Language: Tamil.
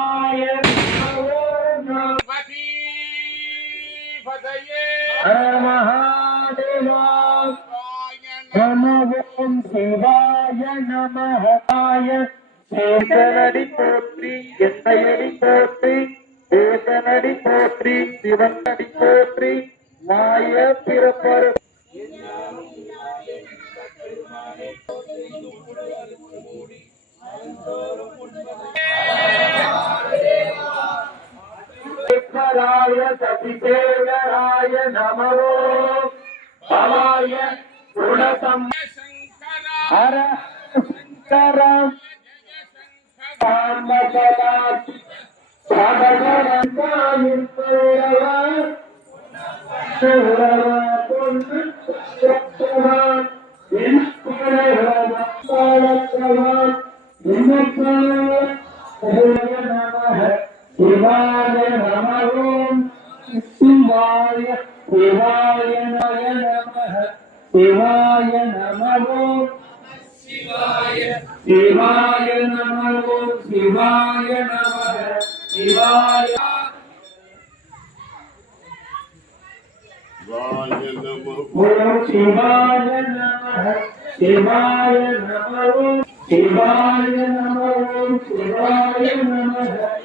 शिवाय महादेवा नमो शिवाय नमः சேதனடி போற்றி எந்தையடி போற்றி சேதனடி போற்றி சிவனடி போற்றி மாய பிறப்பரு சதிசேகராய நமோ பவாய குணசம் ஹர சங்கரம் சாமகலாத் சதகரந்தாயின் பேரவர் கொண்டு சத்தவான் இன்பரவத்தாளத்தவான் சிவாய நமோம் சிவாய சிவாய நமः சிவாய நமோம் சிவாய சிவாய நமோம் சிவாய நமः சிவாய ஓம் சிவாய நமः சிவாய நமோம் சிவாய நமோம் சிவாய நமः